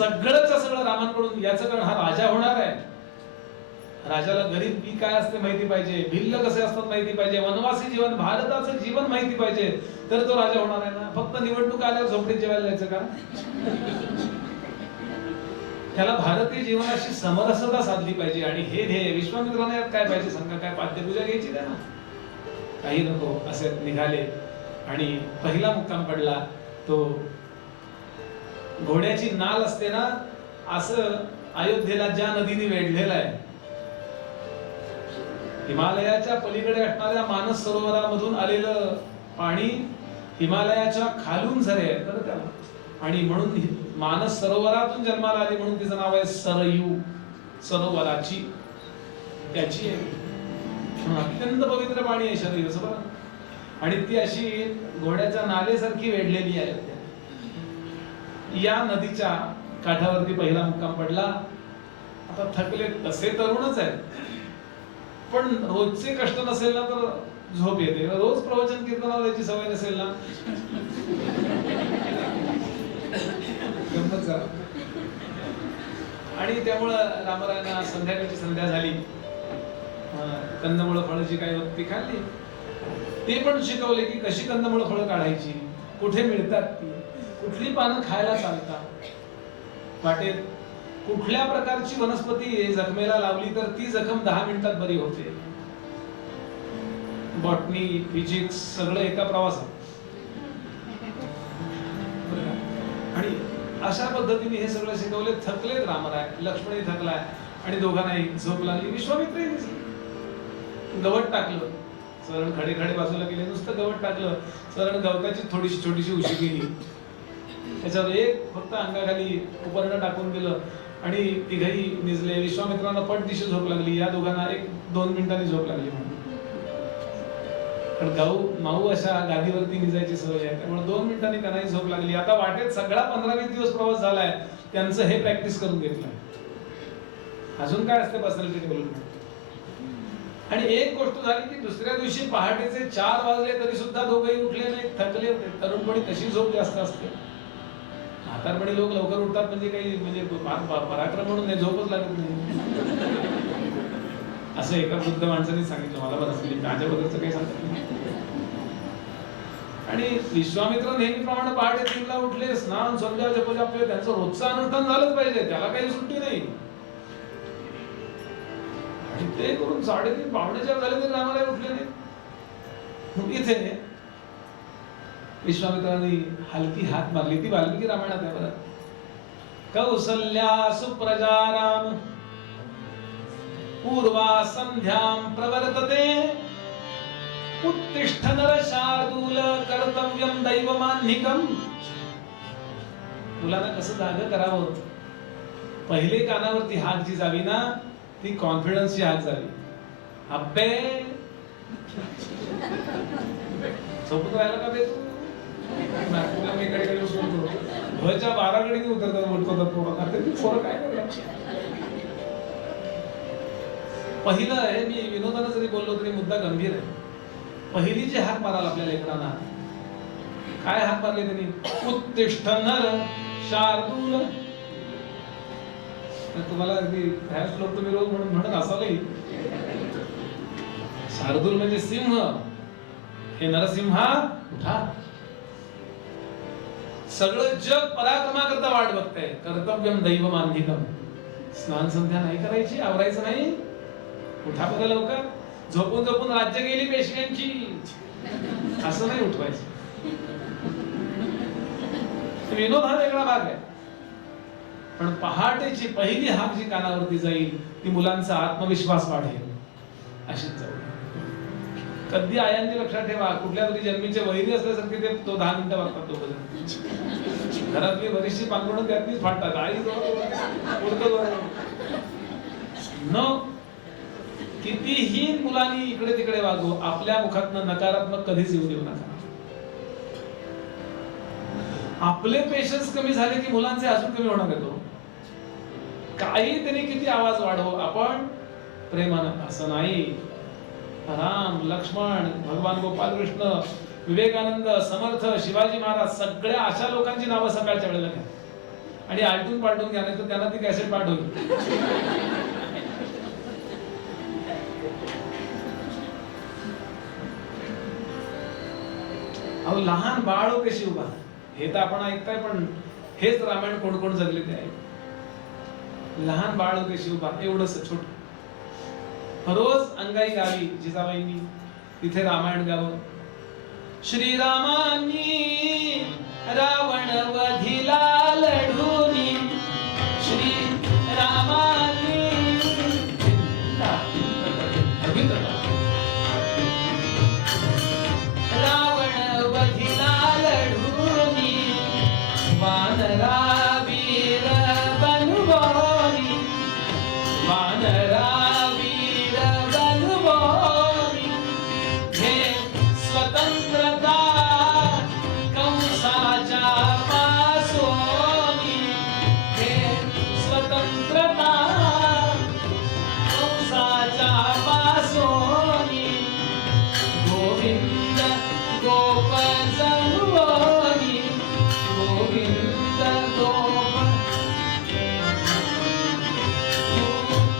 सगळंच सगळं रामांकडून याचं, कारण हा राजा होणार आहे. राजाला गरीबी काय असते माहिती पाहिजे, भिल्ल कसे असतात माहिती पाहिजे, वनवासी जीवन, भारताचं जीवन माहिती पाहिजे, तर तो राजा होणार आहे ना. फक्त निवडणूक आल्यावर झोपडीत जेवायला जायचं का? त्याला भारतीय जीवनाशी समरसता साधली पाहिजे. आणि हे ध्येय विश्वामित्राने यात काय पाहिजे सांगा, काय पाद्यपूजा घ्यायची त्यांना? काही नको, असे निघाले. आणि पहिला मुक्काम पडला तो घोड्याची नाल असते ना, असं अयोध्येला ज्या नदीने वेढलेलं आहे, हिमालयाच्या पलीकडे असणाऱ्या मानस सरोवरामधून आलेलं पाणी हिमालयाच्या खालून झरे आहे तर त्याला, आणि म्हणून मानस सरोवरातून जन्माला आली म्हणून तिचं नाव आहे सरयू, सरोवराची त्याची आहे. अत्यंत पवित्र पाणी आहे शरीराचं बरं. आणि ती अशी घोड्याच्या नालेसारखी वेढलेली आहे. या नदीच्या काठावरती पहिला मुक्काम पडला. आता थकले, तसे तरुणच आहेत, पण रोजचे कष्ट नसेल ना तर झोप येते. रोज प्रवचन कीर्तनाला याची सवय नसेल ना, गंमत झाला. आणि त्यामुळं रामरायांना संध्याकाळची संध्या झाली, कंदमुळं फळं जी काही होती ती खाल्ली. ते पण शिकवले की कशी कंदमुळं फळं काढायची, कुठे मिळतात ती, कुठली पानं खायला चालतात, वाटेत कुठल्या प्रकारची वनस्पती जखमेला लावली तर ती जखम 10 मिनिटात बरी होते. बॉटनी, फिजिक्स सगळं एका प्रवासात. आणि अशा पद्धतीने हे सगळं शिकवले. थकलेत रामराय, लक्ष्मणही थकलाय आणि दोघांनाही झोप लागली. विश्वामित्रही गवत टाकलं, सरण खडे खडे बाजूला गेले, नुसतं गवत टाकलं, सरण गवताची थोडीशी छोटीशी उशी केली, त्याच्यावर एक फक्त अंगाखाली उपरणं टाकून दिलं आणि तिघही निजले. विश्वामित्रांना पटदिशी झोप लागली, या दोघांना 1-2 मिनिटांनी झोप लागली. म्हणून कारण माऊ अशा गादीवरती निजायची सवय आहे, त्यामुळे 2 मिनिटांनी त्यांनाही झोप लागली. आता वाटेत सगळा 15-20 दिवस प्रवास झालाय, त्यांचं हे प्रॅक्टिस करून घेतलंय. अजून काय असते पर्सनॅलिटी डेव्हलपमेंट. आणि एक गोष्ट झाली की दुसऱ्या दिवशी पहाटेचे 4 वाजले तरी सुद्धा दोघेही उठले नाही, थकले होते. तरुणपणी तशी झोप जास्त असते. म्हातारपणी लोक लवकर उठतात म्हणजे काही म्हणजे पराक्रम म्हणून नाही, झोपच लागत नाही. असं एका वृद्ध माणसाने सांगितलं मला, बरं असेल माझ्याबद्दलचं काही सांगत नाही. आणि विश्वामित्र नेहमीप्रमाणे पहाटे 3ला उठले, स्नान संध्या जपजाप केले, त्यांचं रोजचं अनुष्ठान झालंच पाहिजे, त्याला काही सुट्टी नाही. आणि ते करून 3:30-4 झाले तरी रामाला उठले नाही. इथे विश्वामित्रांनी हलकी हात मारली, ती वाल्मिकी रामायणात आहे बरं. कौसल्या सुप्रजा राम पूर्वा संध्यां प्रवर्तते उत्तिष्ठ नर शार्दूल कर्तव्यम दैवमान्निकम. मुलांना कसं जाग करावं. पहिले कानावरती हात जी जावी ना ती कॉन्फिडन्सची हात जावी. अब्बे झोपत राहायला का बे तू, नागपूरला मी इकडे उठतो, भच्या 12 कडे उतरतात उठतात पोरं काय करणार. पहिलं आहे, मी विनोदानं जरी बोललो तरी मुद्दा गंभीर आहे. पहिली जी हाक माराल आपल्या लेकरांना, काय हाक मारले त्यांनी, उत्तिष्ठ नर शार्दूल. तुम्हाला ह्या श्लोक तुम्ही रोज म्हणत असालही. शार्दूल म्हणजे सिंह, हे नरसिंहा उठा. सगळं जग पराक्रमाकरता वाट बघतंय. कर्तव्यम दैवमान्निकम. स्नान संध्या नाही करायची, आवरायचं नाही, उठा बरं लवकर. झोपून झोपून राज्य गेली पेशव्यांची, असं नाही उठवायचं. विनोद हा वेगळा भाग आहे, पण पहाटेची पहिली हाक जी कानावरती जाईल ती मुलांचा आत्मविश्वास वाढेल. अशीच जाऊ. कधी आयांनी लक्षात ठेवा, कुठल्या तरी जन्मीचे वैरी असल्यासारखे ते तो 10 मिनिटं वागतात. तो घरातली बरीचशी पांघरुणं त्यातलीच फाटतात. आई न कितीही मुलांनी इकडे तिकडे वागो, आपल्या मुखातनं नकारात्मक कधीच येऊ देऊ नका. आपले पेशन्स कमी झाले की मुलांचे अजून कमी होणार येतो. काही त्यांनी किती आवाज वाढवो, आपण प्रेमानं, असं नाही. राम, लक्ष्मण, भगवान गोपाल कृष्ण, विवेकानंद, समर्थ, शिवाजी महाराज, सगळ्या अशा लोकांची नावं सकाळच्या वेळेला घ्या आणि आलटून पालटून घ्या, नाही तर त्यांना ती कॅसेट पाठवली. अहो लहान बाळ हो कशी उभा, हे तर आपण ऐकताय, पण हेच रामायण कोण कोण जगले ते आहे. लहान बाळ हो कशी उभा, एवढंच छोट. रोज अंगाई गावी जिजाबाईंनी तिथे रामायण गावं. श्रीरामांनी रावण वधिला लढूनी, श्री रामांनी रावण वधिला लढूनी, वानरा वीर बनवोनी, वानरा वीर बनवोनी, हे स्वतंत्रता कंसाच्या पासोनी, हे स्वतंत्रता कंसाच्या पासोनी, गोविंद गोप जगवोनी, गोविंद गोप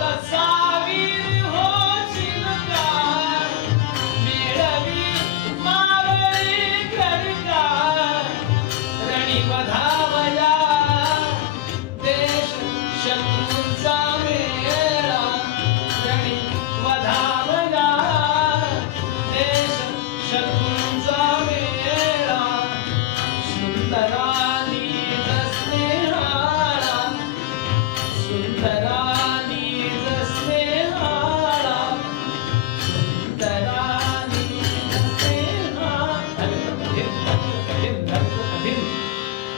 तसा वीर होशील का, मिळवी मावळी खडका, रणी बधावया देश शत्रूंचा मेळा, रणी बधावया देश शत्रूंचा मेळा, सुंदरा निज स्नेहाला, सुंदरा निज स्नेहाला, सुंदरा निज स्नेहाला.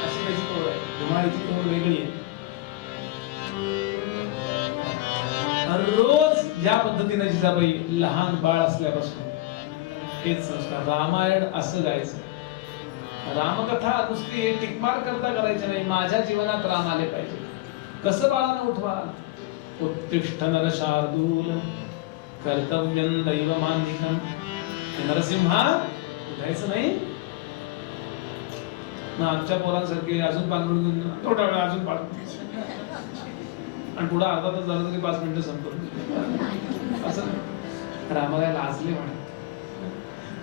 अशी त्याची तोड आहे, धुमाळीची तोड वेगळी आहे. रोज या पद्धतीने जिजाबाई लहान बाळ असल्यापासून हेच संस्कार. रामायण असं गायचं. रामकथा नुसती टिकमार करता करायची नाही, माझ्या जीवनात राम आले पाहिजे. कसं बाळानं उठवा, उत्तिष्ठ नर शार्दूल कर्तव्यं दैवमान्निकं. नरसिंहा उठायचं नाही ना, आमच्या पोरांसारखे अजून पांघरून घेऊन थोडा वेळ अजून पाळतो आणि पुढे अर्धा तास झालं तरी 5 मिनिटं संपत असं. रामाला लाजले म्हणे,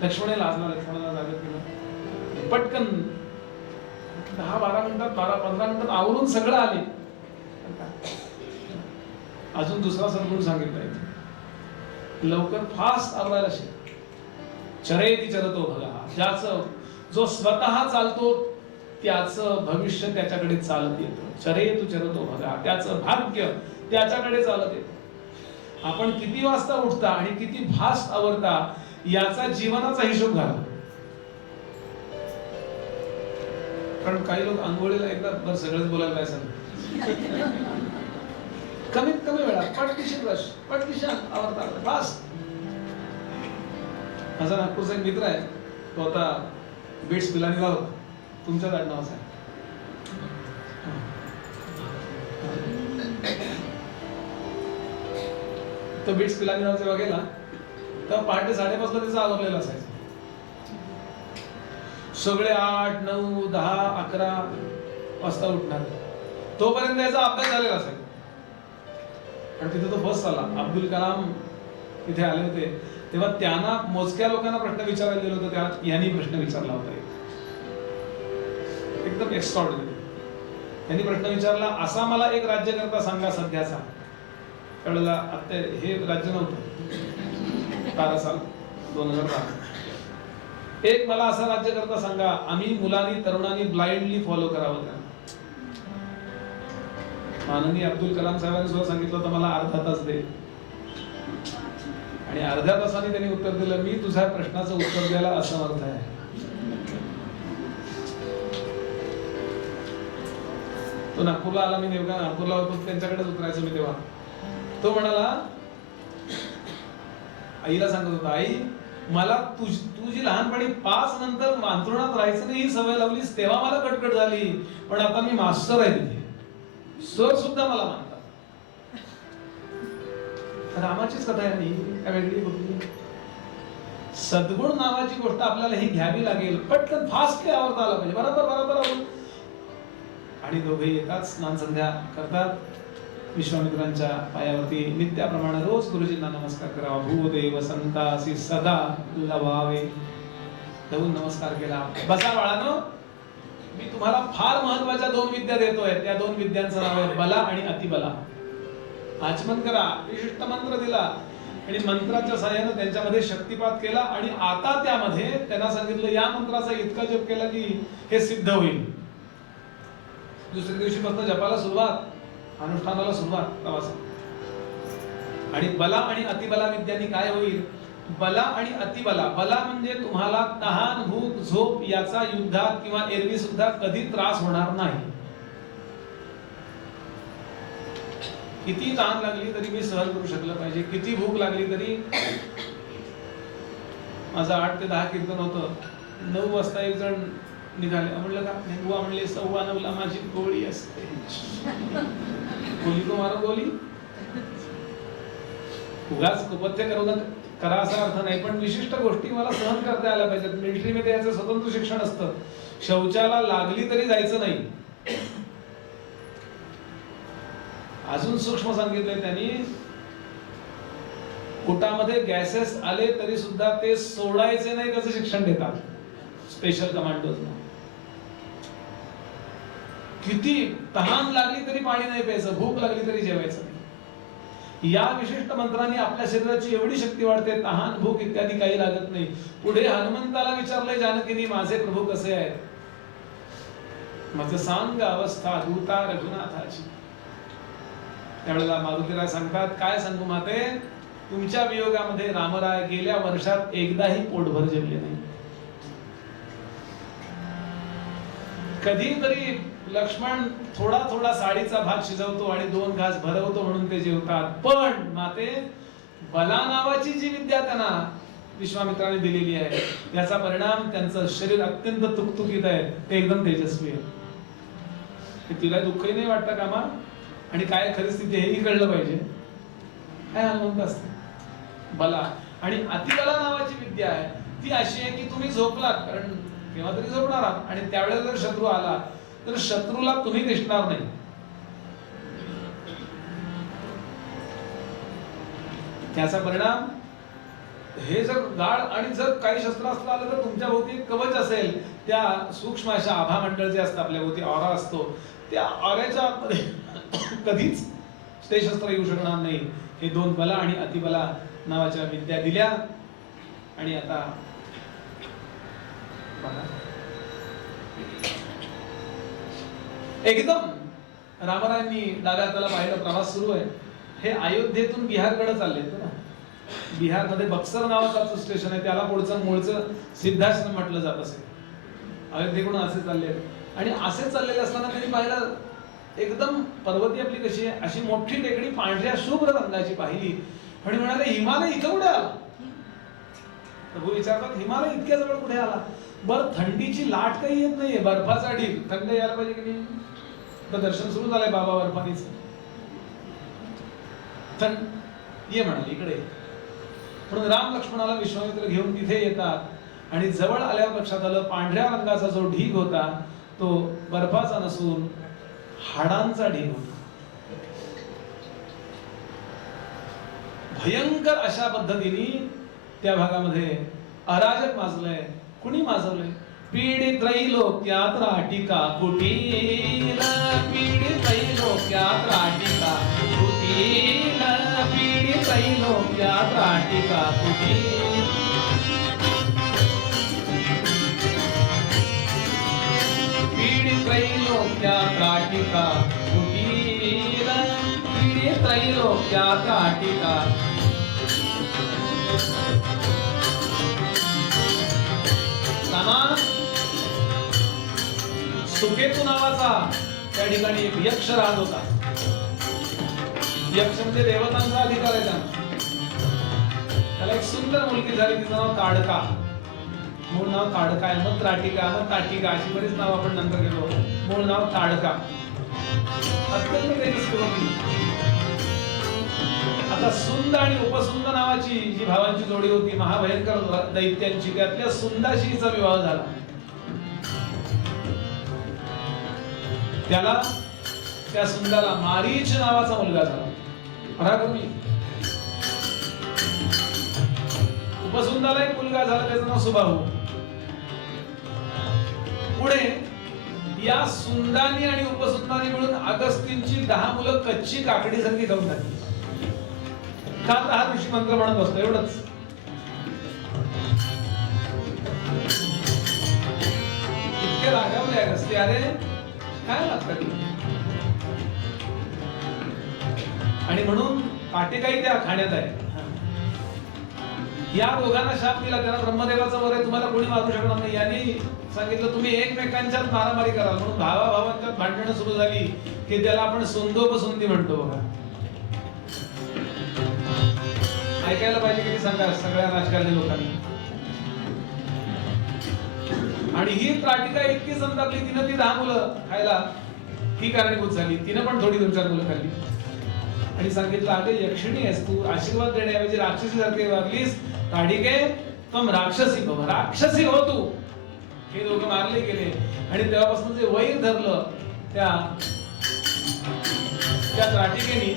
लक्ष्मण लाजला, लक्ष्मणाला जागत केलं. पटकन 10-12 मिनिटात 12-15 मिनिटात आवरून सगळं आले. अजून दुसरा सद्गुण सांगितलाय, लवकर फास्ट आवरायला शिक. चरेती चरतो भगा, ज्याचं जो स्वतः चालतो त्याचं भविष्य त्याच्याकडे चालत येतं. चरेतु चरतो भगा, त्याचं भाग्य त्याच्याकडे चालत येतं. आपण किती वाजता उठता आणि किती फास्ट आवरता याचा जीवनाचा हिशोब घाला. कारण काही लोक अंघोळीला एकदा बरं सगळंच बोलायला काय सांग, कमीत कमी वेळात पटदिशी ब्रश, पटदिशी आवरता फास्ट. माझा नागपूरचा एक मित्र आहे, तो आता बिट्स पिलानीला होता, तुमच्याच आडनावाचा आहे. तो बिट्स पिलानीला जेव्हा गेला तेव्हा पहाटे 5:30 त्याचा आवरलेला असायचं. सगळे 8, 9, 10, 11 वाजता उठणार, तोपर्यंत त्याचा अभ्यास झालेला असायचा. आणि तिथे तो बस आला, अब्दुल कलाम तिथे आले होते, तेव्हा त्यांना मोजक्या लोकांना प्रश्न विचारायला गेलो होतो, त्यात यांनी प्रश्न विचारला होता एकदम एक्स्ट्राऑर्डिनरी. त्यांनी प्रश्न विचारला, असा मला एक राज्यकर्ता सांगा सध्याचा. त्यावेळेला आता हे राज्य नव्हतं, 12 साल 2012. एक मला असा राज्यकर्ता सांगा आम्ही मुलांनी तरुणांनी ब्लाइंडली फॉलो करावं त्यांना. माननीय अब्दुल कलाम साहेबांनी सुद्धा सांगितलं होतं मला अर्धा तास दे, आणि अर्ध्या तासाने त्यांनी उत्तर दिलं, मी तुझ्या प्रश्नाचं उत्तर द्यायला असमर्थ आहे. तो नागपूरला आला, मी नेमका नागपूरला होतो, त्यांच्याकडेच उतरायचो मी तेव्हा. तो म्हणाला, आईला सांगत होता, आई मला तुझी लहानपणी 5 नंतर अंथरुणात राहायचं नाही ही सवय लावलीस तेव्हा मला कटकट झाली, पण आता मी मास्टर आहे तिथे, सर सुद्धा मला मानतात. रामाचीच कथा आहे नाही, काय वेगळी कुठली. सद्गुण नावाची गोष्ट आपल्याला ही घ्यावी लागेल. पटकन फास्ट आवरता आला पाहिजे, बरोबर बरोबर. आणि दोघे येतात, स्नान संध्या करतात. विश्वामित्रांच्या पायावरती नित्याप्रमाणे रोज गुरुजींना नमस्कार करावा. भूदेव संतासी सदा लवावे. देऊन नमस्कार केला. बसा बाळानो, मी तुम्हाला फार महत्वाच्या 2 विद्या देतोय. त्या 2 विद्यांचं नाव आहे बला आणि अतिबला. आचमन करा. विशिष्ट मंत्र दिला आणि मंत्राच्या सहाय्याने त्यांच्यामध्ये शक्तिपात केला. आणि आता त्यामध्ये त्यांना सांगितलं, या मंत्राचा इतका जप केला की हे सिद्ध होईल. दुसऱ्या दिवशीपासून जपाला सुरुवात, अनुष्ठानाला सुरुवात प्रवासात. आणि बला आणि अतिबला विद्यांनी काय होईल? बला आणि अतिबला. बला म्हणजे तुम्हाला तहान, भूक, झोप याचा युद्धात किंवा एरवी सुद्धा कधी त्रास होणार नाही. किती तहान लागली तरी मी सहन करू शकलं पाहिजे. किती भूक लागली तरी. माझं 8 ते 10 कीर्तन होतं. 9 वाजता एक जण निघाले. म्हणलं का? बुवा म्हणले 9:15 माझी गोळी असते. गोली तो मारो गोली. उगाच कुपथ्य करा असा अर्थ नाही, पण विशिष्ट गोष्टी मला सहन करता आल्या पाहिजेत. मिलिटरीमध्ये याचं स्वतंत्र शिक्षण असतं. शौचाला लागली तरी जायचं नाही. अजून सूक्ष्म सांगितलंय त्यांनी, पोटामध्ये गॅसेस आले तरी सुद्धा ते सोडायचे नाही त्याचं शिक्षण देतात स्पेशल कमांडोजना. किती तहान लागली तरी पाणी नाही प्यायचं, भूक लागली तरी जेवायचं नाही. या विशिष्ट मंत्राने आपल्या शरीराची एवढी शक्ती वाढते, तहान, भूक इत्यादी काही लागत नाही. पुढे हनुमंताला विचारलंय जानकीनी, माझे प्रभू कसे आहेत? माझं सांग अवस्था दूता रघुनाथाची. त्यावेळेला मारुतीराय सांगतात, काय सांगू माते, तुमच्या वियोगामध्ये रामराय गेल्या वर्षात एकदाही पोटभर जेवले नाही. कधीतरी लक्ष्मण थोडा थोडा साडीचा भात शिजवतो आणि 2 घास भरवतो म्हणून ते जेवतात. पण माते, बला नावाची जी विद्या त्यांना विश्वामित्राने दिलेली आहे, याचा परिणाम त्यांचं शरीर अत्यंत तुकतुकीत आहे. ते एकदम तेजस्वी आहे. तिला दुःखही नाही वाटतं कामा. आणि काय खरी स्थिती हेही कळलं पाहिजे. काय हनुमंत असते बला. आणि अतिबला नावाची विद्या आहे, ती अशी आहे की तुम्ही झोपलात, कारण केव्हा तरी झोपणार आहात, आणि त्यावेळेला जर शत्रू आला तर शत्रूला तुम्ही दिसणार नाही. त्याचा परिणाम हे जर गाळ आणि जर काही शस्त्रास्त्र आलं तर तुमच्या भोवती एक कवच असेल. त्या सूक्ष्म अशा आभा मंडळ जे असतं आपल्या भोवती, ऑरा असतो, त्या ऑऱ्याच्या कधीच ते शस्त्र येऊ शकणार नाही. हे 2 बला आणि अतिबला नावाच्या विद्या दिल्या. आणि आता एकदम रामरायांनी डाव्या हाताला पाहिलं, प्रवास सुरू आहे. हे अयोध्येतून बिहारकडे चालले ना. बिहारमध्ये बक्सर नावाचं स्टेशन आहे, त्याला पुढचं मूळचं सिद्धाश्रम म्हटलं जात असेल. अयोध्येकडून असे चालले आणि असे चाललेले असताना त्यांनी पाहिलं, एकदम पर्वती आपली कशी आहे अशी मोठी टेकडी पांढऱ्या शुभ्र रंगाची पाहिली. आणि म्हणाले, हिमालय इथं कुठे आला? प्रभू विचारतात, हिमालय इतक्या जवळ कुठे आला? बरं, थंडीची लाट काही येत नाहीये, बर्फाचा ढीग, थंड यायला पाहिजे की नाही? तर दर्शन सुरू झालंय बाबा बर्फानीच. ये म्हणाले इकडे. म्हणून राम लक्ष्मणाला विश्वामित्र घेऊन तिथे येतात आणि जवळ आल्यावर लक्षात आलं, पांढऱ्या रंगाचा जो ढीग होता तो बर्फाचा नसून हाडांचा ढीग होता. भयंकर अशा पद्धतीने त्या भागामध्ये अराजक माजलंय. कुणी माजवलंय? पीडित त्रैलोक्यात राटिका कुटील, पीडित त्रैलोक्यात राटिका कुटील, पीडित त्रैलोक्यात राटिका कुटील. पीडित त्रैलोक्यात राटिका कुटील, पीडित त्रैलोक्यात राटिका. सुकेतू नावाचा त्या ठिकाणी एक यक्ष राहत होता. यक्ष म्हणजे देवतांचा अधिकार आहे त्यांना. त्याला एक सुंदर मुलगी झाली, तिचं नाव ताडका. मूळ नाव ताडका आहे, मग त्राटिका, मग ताटिका अशी बरीच नाव आपण नंतर घेतो. मूळ नाव ताडका. अत्यंत तेजस्वी होती. आता सुंद आणि उपसुंद नावाची जी भावांची जोडी होती महाभयंकर दैत्यांची, त्यातल्या सुंदाशी हिचा विवाह झाला. त्याला त्या सुंदाला मारीच नावाचा मुलगा झाला. पराक्रमी उपसुंदाला एक मुलगा झाला, त्याचं नाव सुबाहू. पुढे या सुंदानी आणि उपसुंदानी मिळून अगस्तींची 10 मुलं कच्ची काकडी सारखी खाऊन टाकली. का तर हा ऋषी मंत्र म्हणत असतो एवढंच. इतके रागावले अगस्ती, अरे काय लागतं. आणि म्हणून काटेकाई त्या खाण्यात आहे. या दोघांना शाप दिला, त्यांना ब्रह्मदेवाचा वर आहे, तुम्हाला कोणी मारू शकणार नाही. यांनी सांगितलं तुम्ही एकमेकांच्यात मारामारी कराल. म्हणून भावाभावांच्यात भांडणं सुरू झाली की त्याला आपण सुंदोपसुंदी म्हणतो बघा. ऐकायला पाहिजे किती सांगा सगळ्या राजकारणी लोकांनी. आणि ही त्राटिका इतकी संतापली, तिनं ती 10 मुलं खायला ही कारणीभूत झाली. तिनं पण थोडी 2-4 मुलं खाल्ली आणि सांगितलं अगं यक्षिणी आहेस तू, आशीर्वाद देण्याऐवजी राक्षसी सारखी वागलीस. ताडिके तुम राक्षसी हो, राक्षसी हो तू. हे दोघं मारले गेले. आणि तेव्हापासून जे वैर धरलं त्या त्राटिकेनी,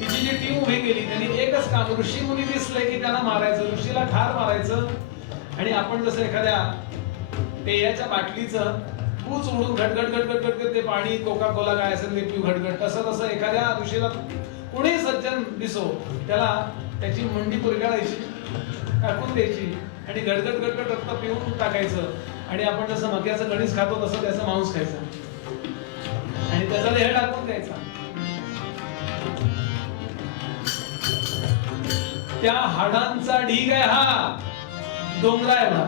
तिची जी टीम उभी केली, त्यांनी एकच काम, ऋषी मुनी दिसले की त्यांना मारायचं, ऋषीला ठार मारायचं. आणि आपण जसं एखाद्या पेयाच्या बाटलीचं पूच उडून घटघट घटघट घटघट ते पाणी कोका कोला काय असेल ते पिऊ घटघट, तसं तसं एखाद्या ऋषीला कोणी सज्जन दिसो त्याला त्याची मुंडी पुरगाळायची, टाकून द्यायची आणि घटघट घटघट रक्त पिऊन टाकायचं. आणि आपण जसं मक्याचं कणीस खातो तसं त्याचं मांस खायचं आणि त्याचा देह टाकून द्यायचा. त्या हाडांचा ढीग आहे हा, डोंगरा एवढा.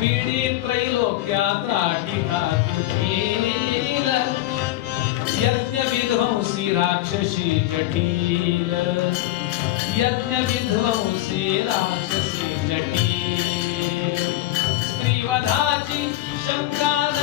पीडित त्रैलोक्यात त्राटिका तुटील, यज्ञ विध्वंसी राक्षसी जटिल, यज्ञ विध्वंसी राक्षसी जटिल. स्त्रीवधाची शंका न